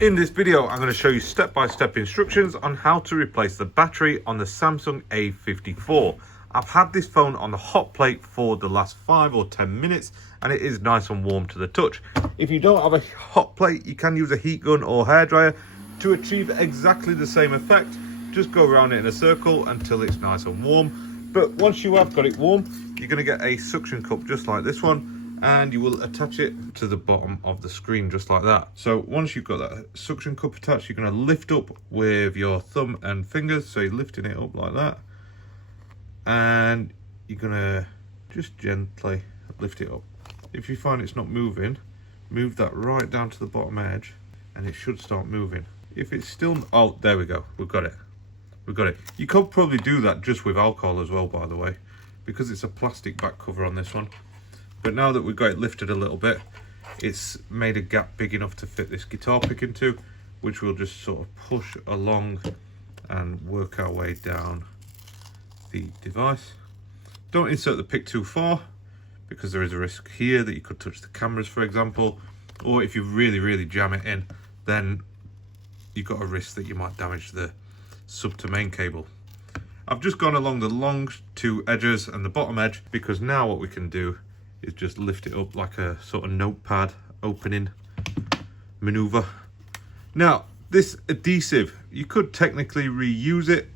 In this video, I'm going to show you step-by-step instructions on how to replace the battery on the Samsung A54. I've had this phone on the hot plate for the last 5 or 10 minutes and it is nice and warm to the touch. If you don't have a hot plate, you can use a heat gun or hairdryer to achieve exactly the same effect. Just go around it in a circle until it's nice and warm. But once you have got it warm, you're going to get a suction cup just like this one, and you will attach it to the bottom of the screen just like that. So once you've got that suction cup attached, you're going to lift up with your thumb and fingers. So you're lifting it up like that, and you're going to just gently lift it up. If you find it's not moving, move that right down to the bottom edge and it should start moving. If it's still, oh, there we go, we've got it. We've got it. You could probably do that just with alcohol as well, by the way, because it's a plastic back cover on this one. But now that we've got it lifted a little bit, it's made a gap big enough to fit this guitar pick into, which we'll just sort of push along and work our way down the device. Don't insert the pick too far, because there is a risk here that you could touch the cameras, for example, or if you really jam it in, then you've got a risk that you might damage the sub to main cable. I've just gone along the long two edges and the bottom edge, because now what we can do is just lift it up like a sort of notepad opening maneuver. Now, this adhesive, you could technically reuse it.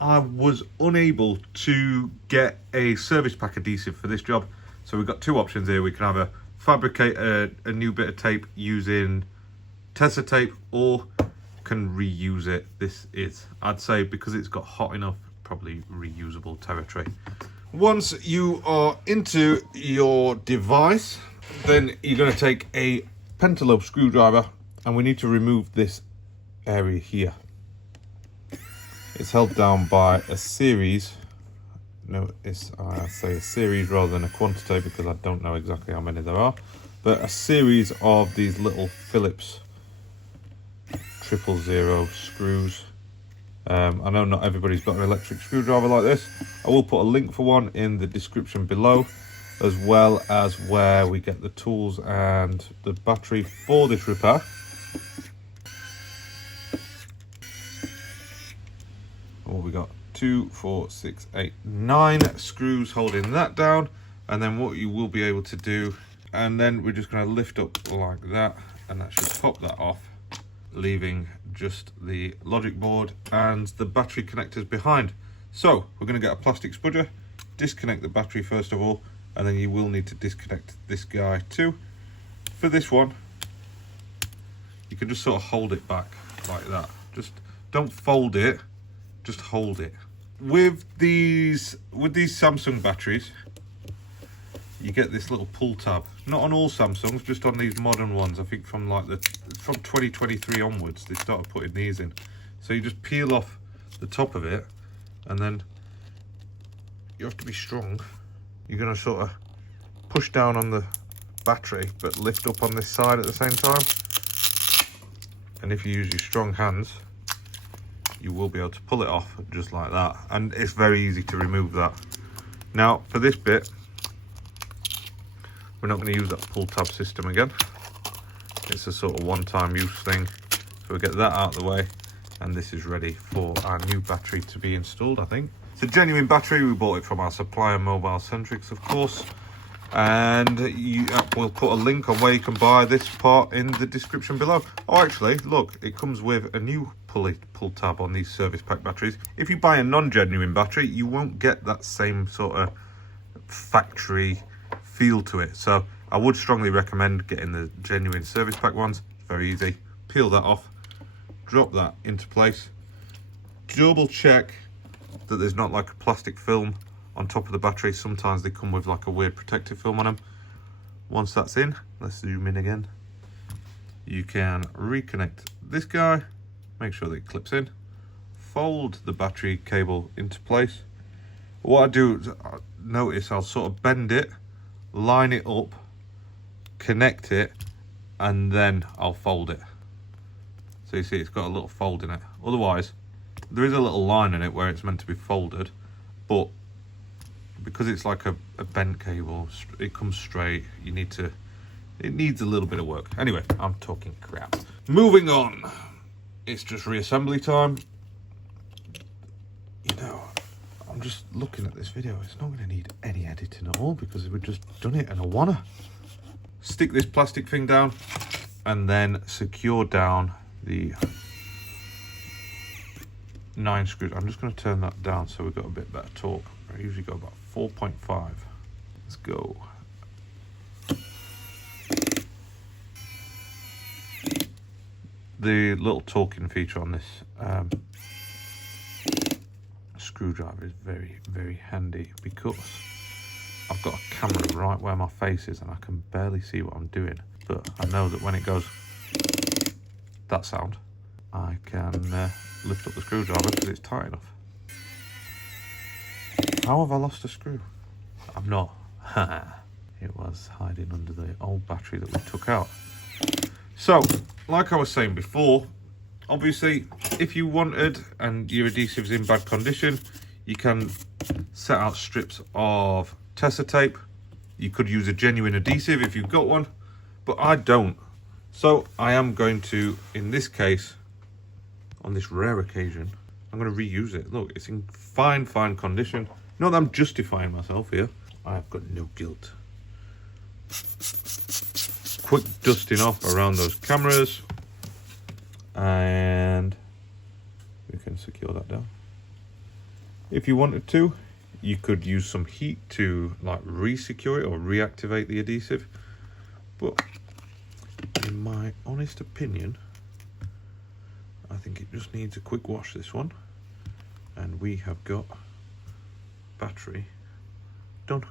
I was unable to get a service pack adhesive for this job, so we've got two options here. We can either fabricate a new bit of tape using Tessa tape, or can reuse it. This is, I'd say, because it's got hot enough, probably reusable territory. Once you are into your device, then you're going to take a pentalobe screwdriver, and we need to remove this area here. It's held down by a series. No, I say a series rather than a quantity, because I don't know exactly how many there are, but a series of these little Phillips 000 screws. I know not everybody's got an electric screwdriver like this. I will put a link for one in the description below, as well as where we get the tools and the battery for this repair. What we got? 2, 4, 6, 8, 9 screws holding that down. And then what you will be able to do, and then we're just going to lift up like that, and that should pop that off, leaving just the logic board and the battery connectors behind. So we're going to get a plastic spudger, disconnect the battery first of all, and then you will need to disconnect this guy too. For this one, you can just sort of hold it back like that. Just don't fold it, just hold it. With these Samsung batteries, you get this little pull tab. Not on all Samsungs, just on these modern ones. I think from 2023 onwards, they started putting these in. So you just peel off the top of it, and then you have to be strong. You're going to sort of push down on the battery, but lift up on this side at the same time. And if you use your strong hands, you will be able to pull it off just like that. And it's very easy to remove that. Now, for this bit, we're not going to use that pull tab system again. It's a sort of one-time use thing. So we get that out of the way, and this is ready for our new battery to be installed, I think. It's a genuine battery. We bought it from our supplier, Mobile Centrics, of course. And we'll put a link on where you can buy this part in the description below. Oh, actually, look, it comes with a new pull tab on these service pack batteries. If you buy a non-genuine battery, you won't get that same sort of factory feel to it. So I would strongly recommend getting the genuine service pack ones. It's very easy. Peel that off, drop that into place, double check that there's not like a plastic film on top of the battery. Sometimes they come with like a weird protective film on them. Once that's in, let's zoom in again. You can reconnect this guy, make sure that it clips in, fold the battery cable into place. What I do is, notice I'll sort of bend it, line it up, connect it, and then I'll fold it. So you see it's got a little fold in it. Otherwise, there is a little line in it where it's meant to be folded, but because it's like a bent cable, it comes straight. It needs a little bit of work. Anyway, I'm talking crap. Moving on. It's just reassembly time. You know, I'm just looking at this video. It's not going to need any editing at all because we've just done it, and I want to stick this plastic thing down and then secure down the 9 screws. I'm just going to turn that down so we've got a bit better torque. I usually go about 4.5. Let's go. The little torquing feature on this screwdriver is very, very handy because I've got a camera right where my face is and I can barely see what I'm doing. But I know that when it goes that sound, I can lift up the screwdriver because it's tight enough. How have I lost a screw? I'm not. It was hiding under the old battery that we took out. So, like I was saying before, obviously, if you wanted and your adhesive's in bad condition, you can set out strips of Tessa tape. You could use a genuine adhesive if you've got one, but I don't. So I am going to, in this case, on this rare occasion, I'm going to reuse it. Look, it's in fine condition. Not that I'm justifying myself here. I've got no guilt. Quick dusting off around those cameras, and we can secure that down. If you wanted to, you could use some heat to like re-secure it or reactivate the adhesive, but in my honest opinion, I think it just needs a quick wash, this one, and we have got battery done.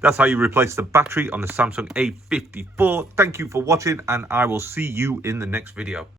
That's how you replace the battery on the Samsung A54. Thank you for watching, and I will see you in the next video.